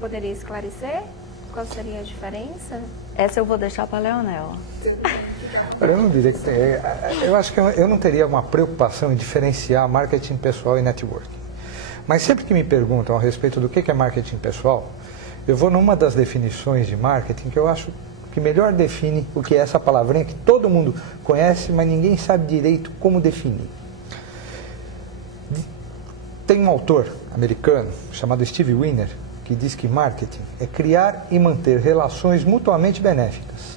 Poderia esclarecer qual seria a diferença? Essa eu vou deixar para a Leonel. Eu não diria que tem. Eu acho que eu não teria uma preocupação em diferenciar marketing pessoal e networking. Mas sempre que me perguntam a respeito do que é marketing pessoal, eu vou numa das definições de marketing que eu acho que melhor define o que é essa palavrinha que todo mundo conhece, mas ninguém sabe direito como definir. Tem um autor americano chamado Steve Wiener que diz que marketing é criar e manter relações mutuamente benéficas.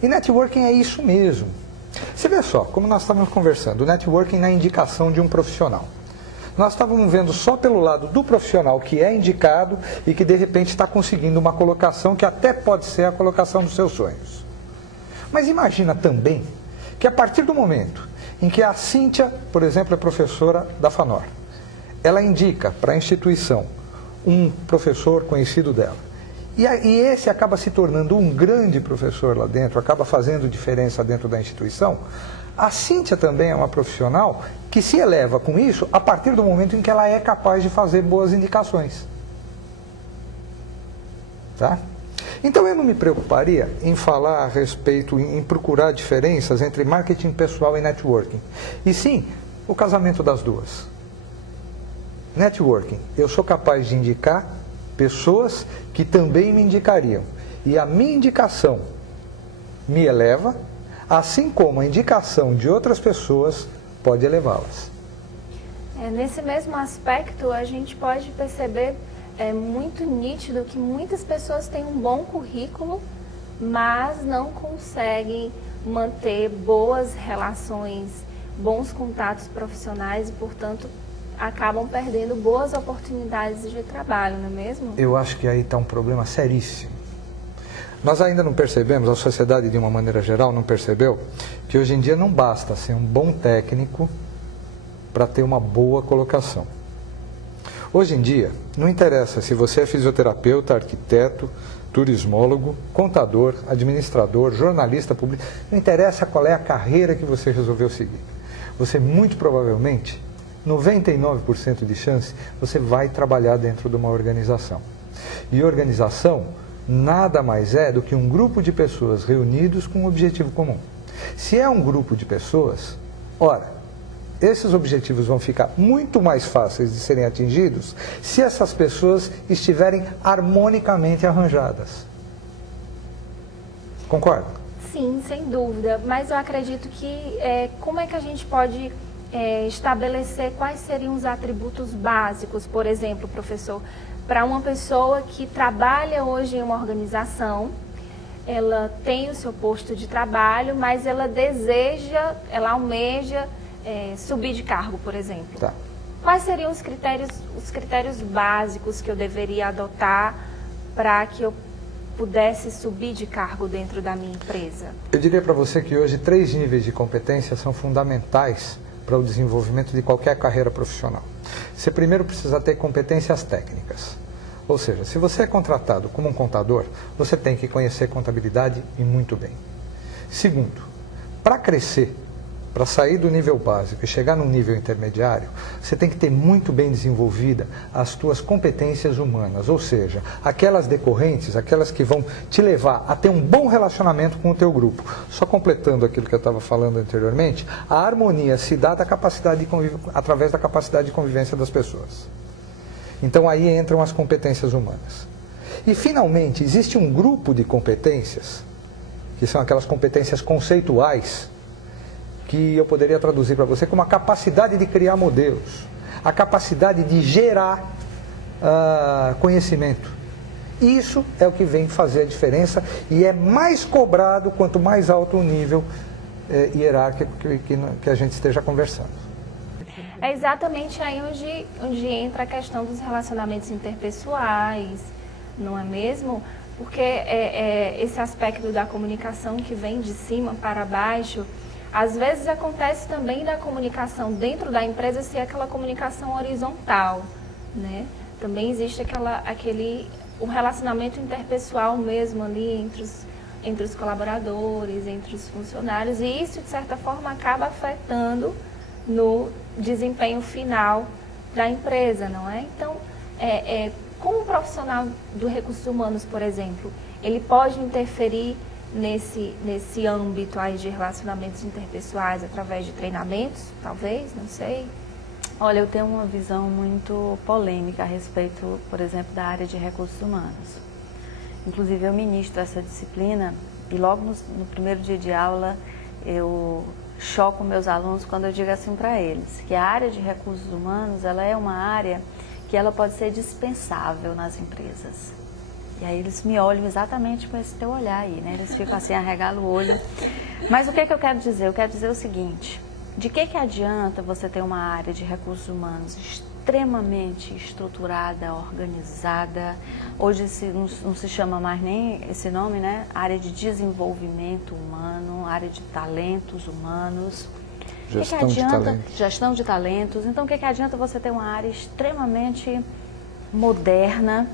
E networking é isso mesmo. Você vê só, como nós estávamos conversando, o networking na indicação de um profissional. Nós estávamos vendo só pelo lado do profissional que é indicado e que de repente está conseguindo uma colocação que até pode ser a colocação dos seus sonhos. Mas imagina também que a partir do momento em que a Cíntia, por exemplo, é professora da FANOR, ela indica para a instituição um professor conhecido dela. E esse acaba se tornando um grande professor lá dentro, acaba fazendo diferença dentro da instituição. A Cíntia também é uma profissional que se eleva com isso a partir do momento em que ela é capaz de fazer boas indicações. Tá? Então eu não me preocuparia em falar a respeito, em procurar diferenças entre marketing pessoal e networking. E sim, o casamento das duas. Networking, eu sou capaz de indicar pessoas que também me indicariam. E a minha indicação me eleva, assim como a indicação de outras pessoas pode elevá-las. Nesse mesmo aspecto, a gente pode perceber muito nítido que muitas pessoas têm um bom currículo, mas não conseguem manter boas relações, bons contatos profissionais e, portanto, acabam perdendo boas oportunidades de trabalho, não é mesmo? Eu acho que aí está um problema seríssimo. Nós ainda não percebemos, a sociedade de uma maneira geral não percebeu, que hoje em dia não basta ser um bom técnico para ter uma boa colocação. Hoje em dia, não interessa se você é fisioterapeuta, arquiteto, turismólogo, contador, administrador, jornalista público, não interessa qual é a carreira que você resolveu seguir. Você muito provavelmente, 99% de chance, você vai trabalhar dentro de uma organização. E organização nada mais é do que um grupo de pessoas reunidos com um objetivo comum. Se é um grupo de pessoas, ora, esses objetivos vão ficar muito mais fáceis de serem atingidos se essas pessoas estiverem harmonicamente arranjadas. Concorda? Sim, sem dúvida. Mas eu acredito que como é que a gente pode estabelecer quais seriam os atributos básicos, por exemplo, professor, para uma pessoa que trabalha hoje em uma organização, ela tem o seu posto de trabalho, mas ela almeja subir de cargo, por exemplo. Tá. Quais seriam os critérios básicos que eu deveria adotar para que eu pudesse subir de cargo dentro da minha empresa? Eu diria para você que hoje 3 níveis de competência são fundamentais para o desenvolvimento de qualquer carreira profissional. Você primeiro precisa ter competências técnicas. Ou seja, se você é contratado como um contador, você tem que conhecer contabilidade e muito bem. Segundo, para crescer, para sair do nível básico e chegar no nível intermediário, você tem que ter muito bem desenvolvida as tuas competências humanas, ou seja, aquelas decorrentes, aquelas que vão te levar a ter um bom relacionamento com o teu grupo. Só completando aquilo que eu estava falando anteriormente, a harmonia se dá através da capacidade de convivência das pessoas. Então aí entram as competências humanas. E finalmente, existe um grupo de competências, que são aquelas competências conceituais, que eu poderia traduzir para você como a capacidade de criar modelos, a capacidade de gerar conhecimento. Isso é o que vem fazer a diferença e é mais cobrado quanto mais alto o nível hierárquico que a gente esteja conversando. É exatamente aí onde entra a questão dos relacionamentos interpessoais, não é mesmo? Porque esse aspecto da comunicação que vem de cima para baixo, às vezes acontece também da comunicação dentro da empresa ser aquela comunicação horizontal, né? Também existe um relacionamento interpessoal mesmo ali entre os colaboradores, entre os funcionários, e isso de certa forma acaba afetando no desempenho final da empresa, não é? Então, como um profissional do recursos humanos, por exemplo, ele pode interferir nesse âmbito aí de relacionamentos interpessoais através de treinamentos, talvez, não sei? Olha, eu tenho uma visão muito polêmica a respeito, por exemplo, da área de recursos humanos. Inclusive, eu ministro essa disciplina e logo no primeiro dia de aula eu choco meus alunos quando eu digo assim para eles, que a área de recursos humanos, ela é uma área que ela pode ser dispensável nas empresas. E aí eles me olham exatamente com esse teu olhar aí, né? Eles ficam assim, arregalam o olho. Mas o que eu quero dizer? Eu quero dizer o seguinte, de que adianta você ter uma área de recursos humanos extremamente estruturada, organizada, hoje não se chama mais nem esse nome, né? Área de desenvolvimento humano, área de talentos humanos. Gestão de talentos. Gestão de talentos. Então, o que adianta você ter uma área extremamente moderna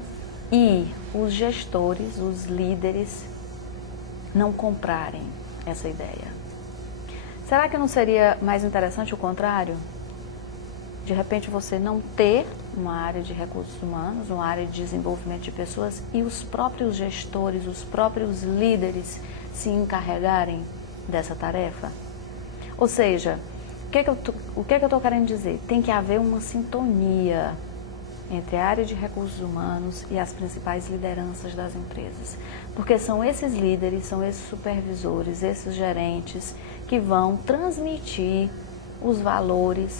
e os gestores, os líderes, não comprarem essa ideia? Será que não seria mais interessante o contrário? De repente você não ter uma área de recursos humanos, uma área de desenvolvimento de pessoas e os próprios gestores, os próprios líderes se encarregarem dessa tarefa? Ou seja, o que eu estou querendo dizer? Tem que haver uma sintonia entre a área de recursos humanos e as principais lideranças das empresas. Porque são esses líderes, são esses supervisores, esses gerentes que vão transmitir os valores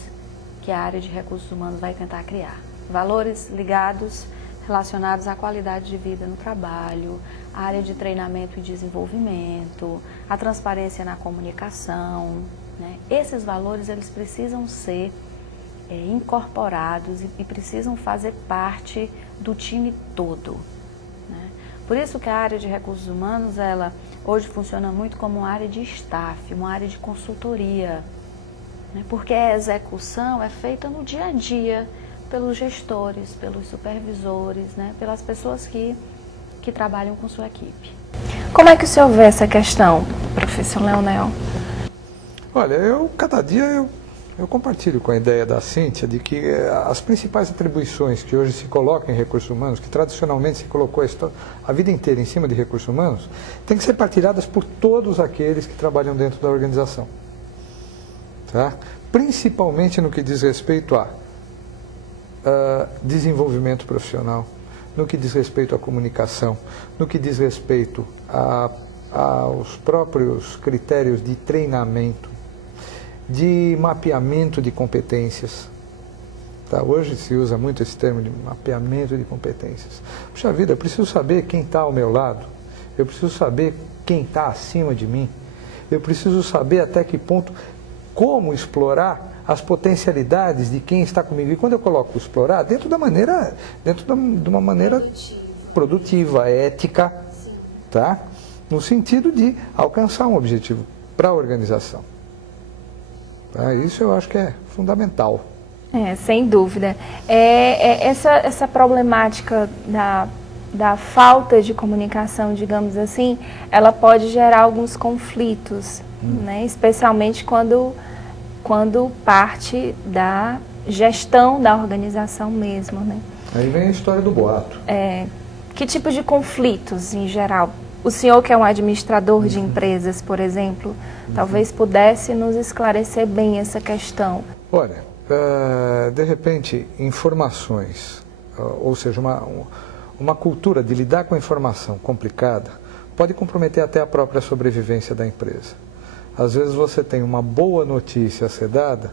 que a área de recursos humanos vai tentar criar. Valores ligados, relacionados à qualidade de vida no trabalho, a área de treinamento e desenvolvimento, a transparência na comunicação, né? Esses valores, eles precisam ser incorporados e precisam fazer parte do time todo, né? Por isso que a área de recursos humanos, ela hoje funciona muito como uma área de staff, uma área de consultoria, né? Porque a execução é feita no dia a dia pelos gestores, pelos supervisores, né? Pelas pessoas que trabalham com sua equipe. Como é que o senhor vê essa questão, professor Leonel? Olha, cada dia eu compartilho com a ideia da Cíntia de que as principais atribuições que hoje se colocam em recursos humanos, que tradicionalmente se colocou a vida inteira em cima de recursos humanos, têm que ser partilhadas por todos aqueles que trabalham dentro da organização. Tá? Principalmente no que diz respeito a desenvolvimento profissional, no que diz respeito à comunicação, no que diz respeito aos próprios critérios de treinamento, de mapeamento de competências. Tá? Hoje se usa muito esse termo de mapeamento de competências. Puxa vida, eu preciso saber quem está ao meu lado, eu preciso saber quem está acima de mim, eu preciso saber até que ponto, como explorar as potencialidades de quem está comigo. E quando eu coloco explorar, dentro de uma maneira produtiva, ética, tá? No sentido de alcançar um objetivo para a organização. Tá? Isso eu acho que é fundamental. Sem dúvida. Essa problemática da falta de comunicação, digamos assim, ela pode gerar alguns conflitos, né? Especialmente quando parte da gestão da organização mesmo, né? Aí vem a história do boato. Que tipo de conflitos, em geral? O senhor, que é um administrador de empresas, por exemplo, talvez pudesse nos esclarecer bem essa questão. Olha, de repente, informações, ou seja, uma cultura de lidar com a informação complicada, pode comprometer até a própria sobrevivência da empresa. Às vezes você tem uma boa notícia a ser dada,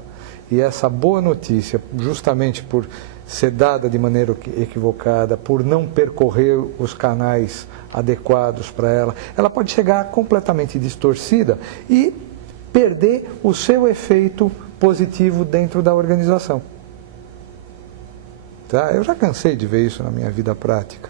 e essa boa notícia, justamente por ser dada de maneira equivocada, por não percorrer os canais adequados para ela pode chegar completamente distorcida e perder o seu efeito positivo dentro da organização. Tá? Eu já cansei de ver isso na minha vida prática.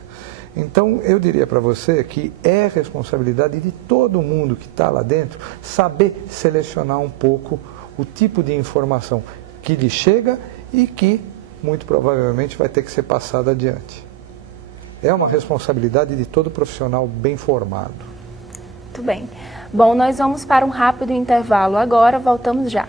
Então, eu diria para você que é responsabilidade de todo mundo que está lá dentro saber selecionar um pouco o tipo de informação que lhe chega e que, muito provavelmente, vai ter que ser passada adiante. É uma responsabilidade de todo profissional bem formado. Muito bem. Bom, nós vamos para um rápido intervalo agora, voltamos já.